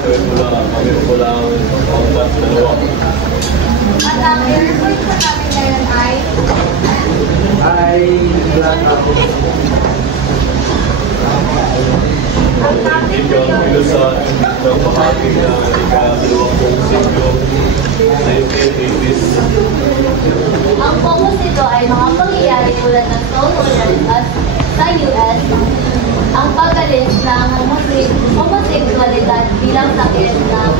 gawin mo lang, gawin mo lang pangkat dalawa. At ang i-report sa namin ngayon ay black ako. ang topic Ikaw, ngayon. pilusan ng bahagi na ika-dalawang konsepto sa UPNAPIS. Ang focus nito ay mga pangyayari tulad ng Stonewall at sa US, ang pagalis ng homosexualidad bilang sakit ng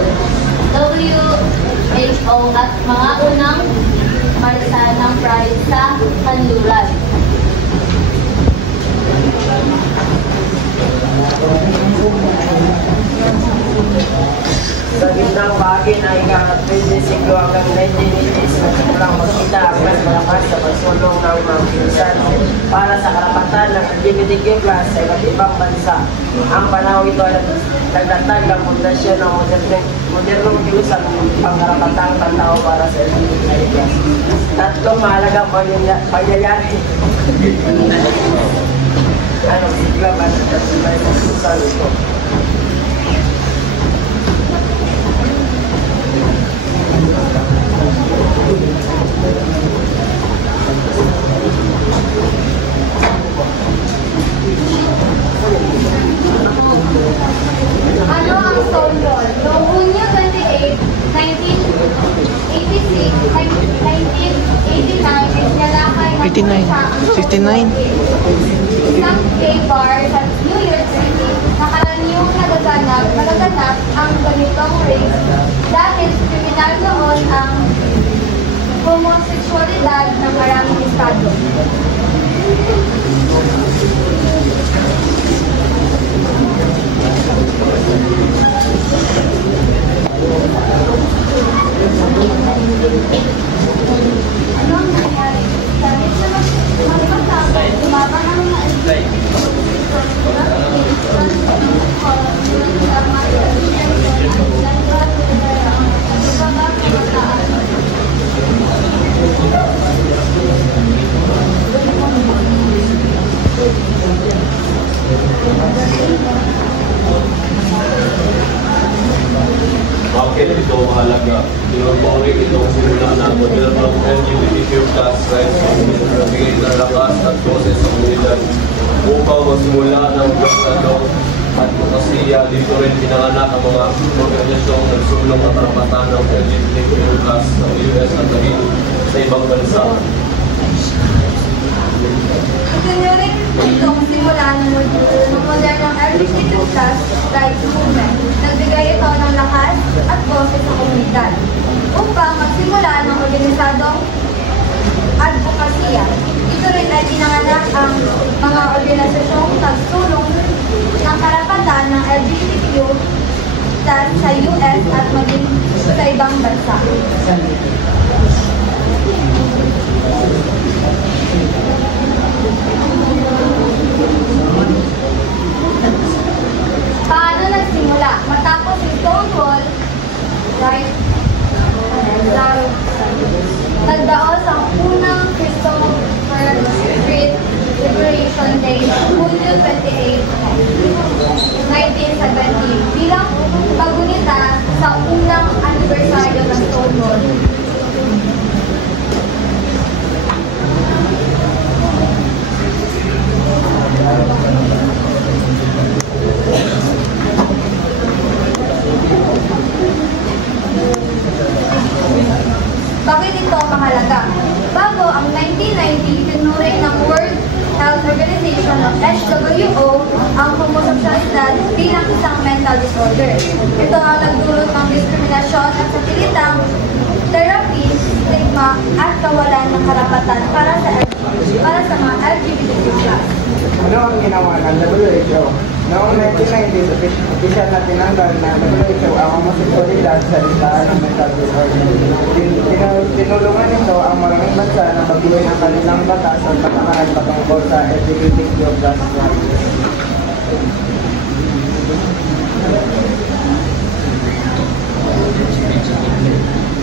WHO at mga unang marsa ng Pride sa kanluran. Sa gitnang bahagi na ika-20 siglo hanggang 1980s, nagsimulang magkita ang mas malakas sa pagsulong ng mga pinsan para sa karapatan ng LGBTQ+ sa iba't ibang bansa. Ang panahon ito ay naglatag ng pundasyon ng modernong kilusang pangkarapatang pantao para sa LGBTQ+. Tatlong mahalagang pangyayari. Sigla ba sa ito? Ano ang Stonewall? Noong Hunyo 28, 1986, 1989, itinalakay ng 59. isang gay bar sa New York City na karaniwang nagaganap ang ganitong race dahil kriminal noon ang homoseksualidad ng maraming estado. Ano ang nangyari? Dahil sa magpasabay, lumaban ang mga Bakit ito mahalaga? Tinuturing itong simula ng modernong LGBTQ+ rights magbigay ng lakas at boses sa komunidad upang magsimula ng pagkakadong advokasya. Dito rin pinanganak ang mga organisasyong nagsulong at karapatan ng LGBTQ+ sa US at lagi sa ibang bansa. Itinuring itong simula ng modernong LGBTQ+ rights movement. Nagbigay ito ng lakas at boses sa komunidad upang magsimula ng organisadong advokasya. Ito rin ay pinanganak ang mga organisasyong nagsulong ng karapatan ng LGBTQ+ sa US at maging sa ibang bansa. Paano nagsimula? Matapos yung Stonewall, right? Nagdaos ang unang Christopher Street Liberation Day, Hunyo 28, 1970, bilang pagunita sa unang anibersaryo ng Stonewall. Bakit ito mahalaga? Bago ang 1990, tinuring ng World Health Organization of WHO ang homosexualidad bilang isang mental disorder. Ito ang nagdulot ng diskriminasyon at satilitang therapy, stigma at kawalan ng karapatan para sa mga LGBTQ+. Ano ang ginawa ng WHO? Noong 1990s, opisyal na tinanggal na WHO ang homosexualidad sa listahan ng mental disorder. Tinulungan nito ang maraming bansa na baguhin ang kanilang batas at patakaran patungkol sa LGBTQ+ rights.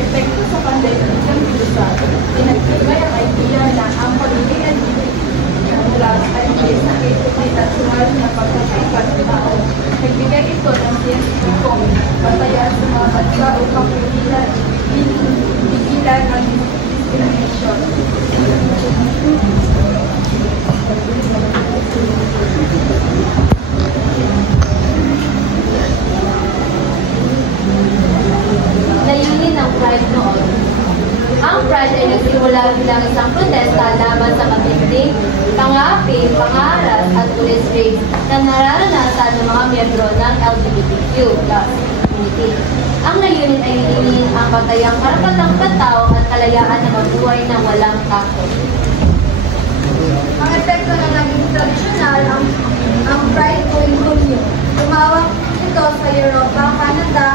Epekto sa pandemic ng bilusan, pinagtibay ang idea na ang pagiging LGBTQ+ ay is na ito ay natural na pagkakaiba ng tao. Nagbigay ito ng scientific kalayaan sa mga bansa upang pigilan ang discrimination. Layunin ng Pride noon. Ang Pride ay nagsimula bilang isang protesta laban sa matinding pang-aapi, pang-aaras at police rape na nararanasan ng mga miyembro ng LGBTQ+ community. Ang layunin ay hilingin ang batayang karapatang pantao at kalayaan na magbuhay ng walang takot. Ang epekto ng naging tradisyonal ang Pride tuwing Hunyo. Lumawak ito sa Europa, Canada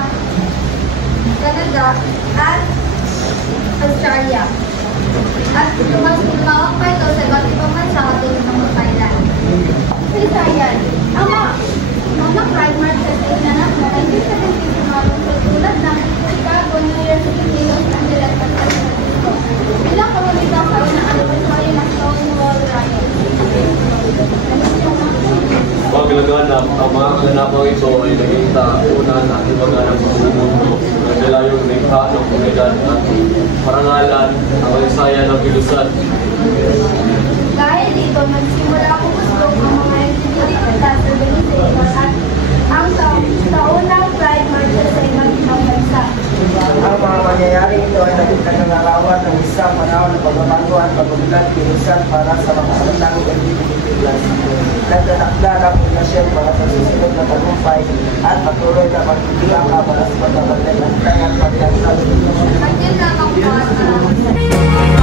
at Australia. At lumawak pa ito sa iba't ibang bansa katulad ng Thailand. Thailand. Ang mga Pride marches ay nanap na 1970 sumalong tulad ng Chicago, New York City, Los Angeles at San Francisco. Ilang komunidad ay na-anniversary ng Stonewall Riot. Paglaganap, ang mga kaganapang ito ay naging tauna at ibaganap sa mundo. Nagdala yung likha ng komunidad at parangalan ang isaya ng kilusan. Dahil dito, nagsimula ang gusto ng mga LGBT organization at ang taunang Pride marches sa iba't ibang bansa. Ang mga mangyayari ito ay naging nangangarawan ng isang panahon ng pagbabago at pagbabagat kilusan para sa mga kabatang LGBTQ+. Nagtatakda ng pundasyon para sa susunod na tagumpay at patuloy na pagbibilang para sa pagbabagat ng tangang pagkakas. At yun lamang po at maraming salamat.